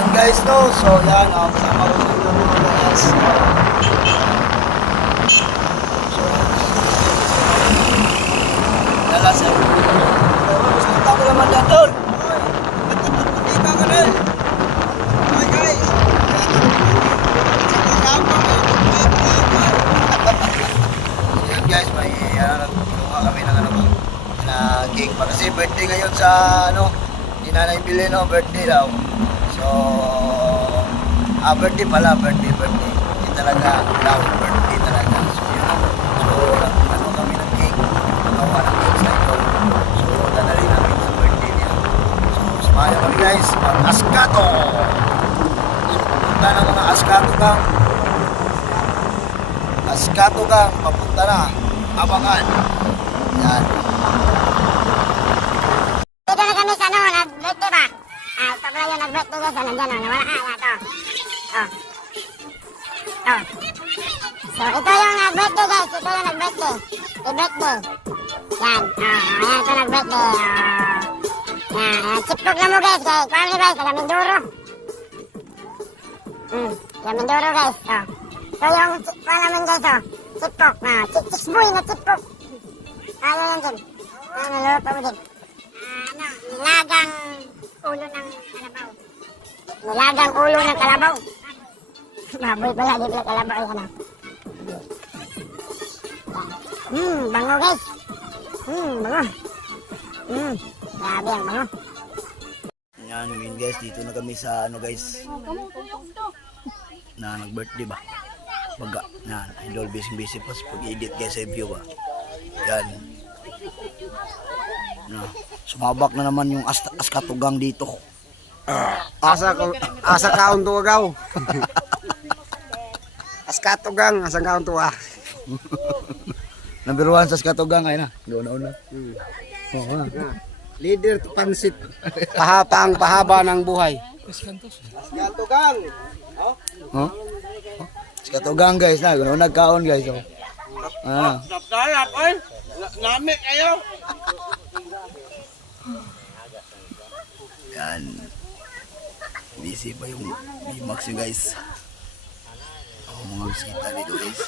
Yun guys, no? So yan, kasama ko sa inyo mga guys. So, lalasay. Mas kita ko naman yan, tol. Kita ko na. Hi guys. Yan guys, may kinuha kami ng na cake pa kasi birthday ngayon sa ni Nanay Bili, no? Birthday daw. So, birthday pala, birthday. Hindi talaga daw, birthday talaga. So, yun. So, kami ng cake. Gawa ng cake sa ito. So, dadali namin sa birthday niya. So, samahan kami guys, mag-askato! So, punta na mga askato gang, papunta na. Abangan. Yan. Dito na kami sa nag-birthday ba? Ito pala yung nag-birthday guys, nandyan nawala ka, ito. So, ito yung nag-birthday guys, ito yung nag-birthday. I-birthday. Yan, ayan ito nag-birthday. Yan, chipcook na mo guys, kay Kwame guys, taga Mindoro. Taga Mindoro guys, So, yung wala naman guys, chipcook, chipboy na chipcook. Ano yan dyan? Naluluto mo din. Nilagang ulo ng kalabaw. Nilagang ulo ng kalabaw. Baboy pala, di pala kalabaw. Yan bango guys. Bango. Grabe ang bango. Yan, yun guys, dito na kami sa guys. Na nag-birthday ba? Baga, yan, idol busy pa sa pag-edit guys sa view ba. Yan. No. Sumabak na naman yung askatugang dito. Asa kaon to agaw. Askatugang asa kaon to ah. Number 1 sa askatugang ay na. Una. Leader to pansit. Pahaba ng buhay. Askatugang. Oh? Askatugang guys na, una kaon guys. Ano? Sarap ay. Nami kayo. Yan. Busy pa yung B-Max yun guys. Mga bisita dito guys.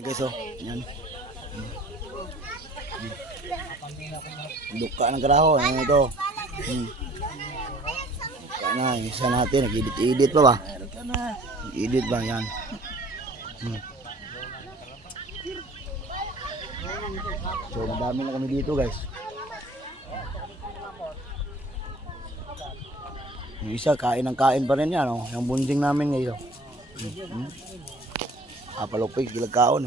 Guys yan. Duka ng karahon. Ano ito? Duka na. Isa natin. Nag-edit pa ba? Nag-edit ba yan? So, madami na kami dito guys. Yung isa, kain pa rin yan. Yung bunjing namin ngayon. Palupig, gilag kaon.